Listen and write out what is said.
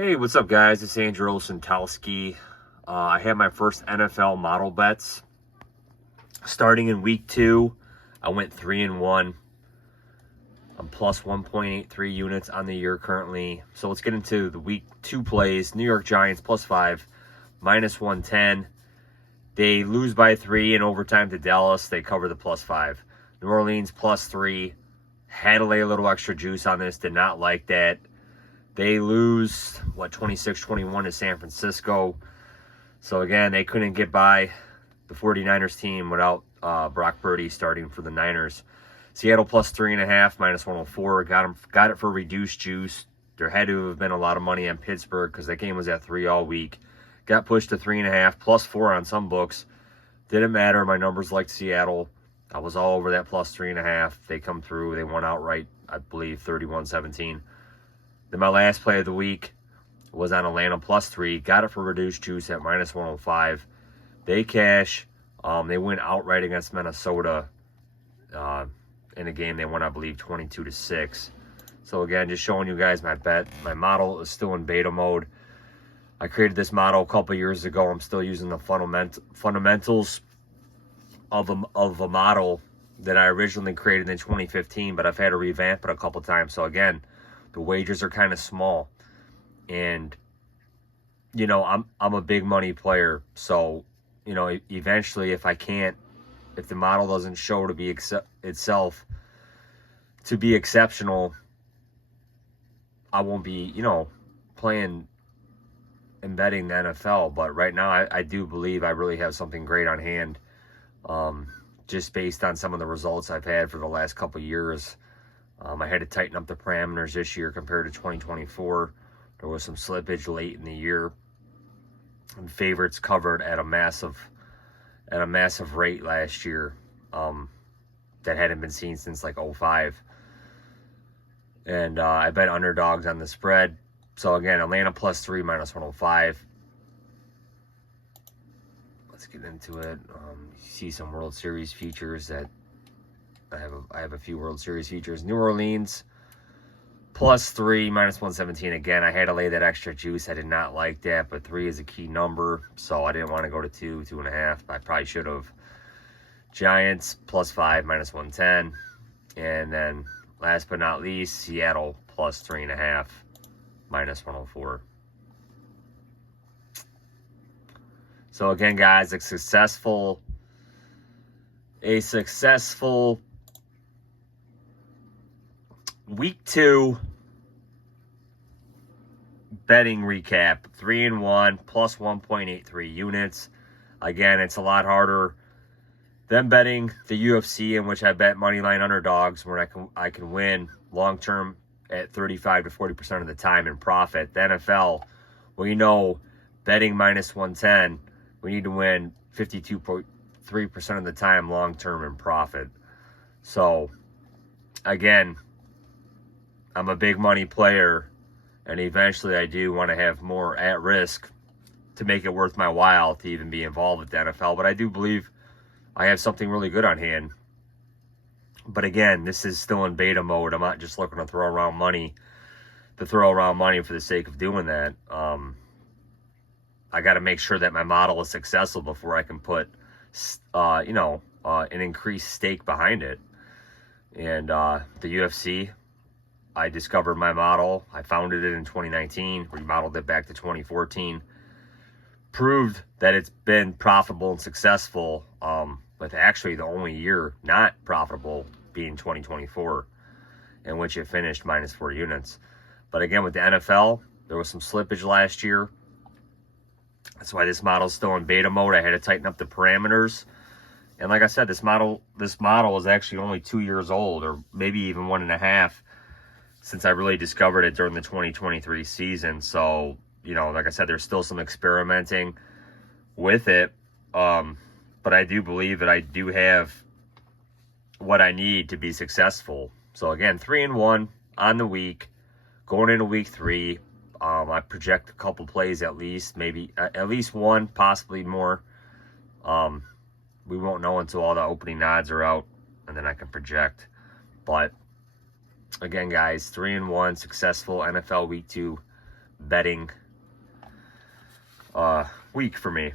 Hey, what's up, guys? It's Andrew Olszentowski. I had my first NFL model bets starting in week 2. I went 3-1. I'm plus 1.83 units on the year currently. So let's get into the week 2 plays. New York Giants plus 5, minus 110. They lose by 3 in overtime to Dallas. They cover the plus 5. New Orleans plus 3. Had to lay a little extra juice on this. Did not like that. They lose, 26-21 to San Francisco. So, again, they couldn't get by the 49ers team without Brock Purdy starting for the Niners. Seattle plus 3.5, minus 104. Got it for reduced juice. There had to have been a lot of money on Pittsburgh because that game was at 3 all week. Got pushed to 3.5, plus 4 on some books. Didn't matter. My numbers liked Seattle. I was all over that plus 3.5. They come through. They won outright, I believe, 31-17. Then my last play of the week was on Atlanta plus 3. Got it for reduced juice at minus 105. They cash. They win outright against Minnesota in a game they won, I believe, 22-6. So again, just showing you guys my bet. My model is still in beta mode. I created this model a couple years ago. I'm still using the fundamentals of a model that I originally created in 2015, but I've had to revamp it a couple times. So again, the wagers are kind of small, and I'm a big money player. So eventually, if the model doesn't show to be itself to be exceptional, I won't be playing and betting the NFL. But right now, I do believe I really have something great on hand, just based on some of the results I've had for the last couple of years. I had to tighten up the parameters this year compared to 2024. There was some slippage late in the year, and favorites covered at a massive rate last year that hadn't been seen since like 2005. And I bet underdogs on the spread. So again, Atlanta plus 3, minus 105. Let's get into it. You see some World Series futures that I have a few World Series futures. New Orleans plus 3, minus 117. Again, I had to lay that extra juice. I did not like that, but 3 is a key number, so I didn't want to go to 2, 2.5. I probably should have. Giants plus 5, minus 110. And then last but not least, Seattle plus 3.5, minus 104. So again, guys, a successful Week 2 betting recap. 3-1, plus 1.83 units. Again, it's a lot harder than betting the UFC, in which I bet moneyline underdogs, where I can win long term at 35 to 40% of the time in profit. The NFL, betting minus 110, we need to win 52.3% of the time long term in profit. So again, I'm a big money player, and eventually I do want to have more at risk to make it worth my while to even be involved with the NFL. But I do believe I have something really good on hand. But again, this is still in beta mode. I'm not just looking to throw around money for the sake of doing that. I got to make sure that my model is successful before I can put an increased stake behind it. And the UFC, I discovered my model. I founded it in 2019, remodeled it back to 2014. Proved that it's been profitable and successful, with actually the only year not profitable being 2024, in which it finished minus 4 units. But again, with the NFL, there was some slippage last year. That's why this model is still in beta mode. I had to tighten up the parameters. And like I said, this model is actually only 2 years old, or maybe even 1.5, since I really discovered it during the 2023 season. So, like I said, there's still some experimenting with it. But I do believe that I do have what I need to be successful. So again, 3-1 on the week, going into week 3. I project a couple plays at least, maybe at least one, possibly more. We won't know until all the opening odds are out, and then I can project. But again, guys, 3-1, successful NFL Week 2 betting week for me.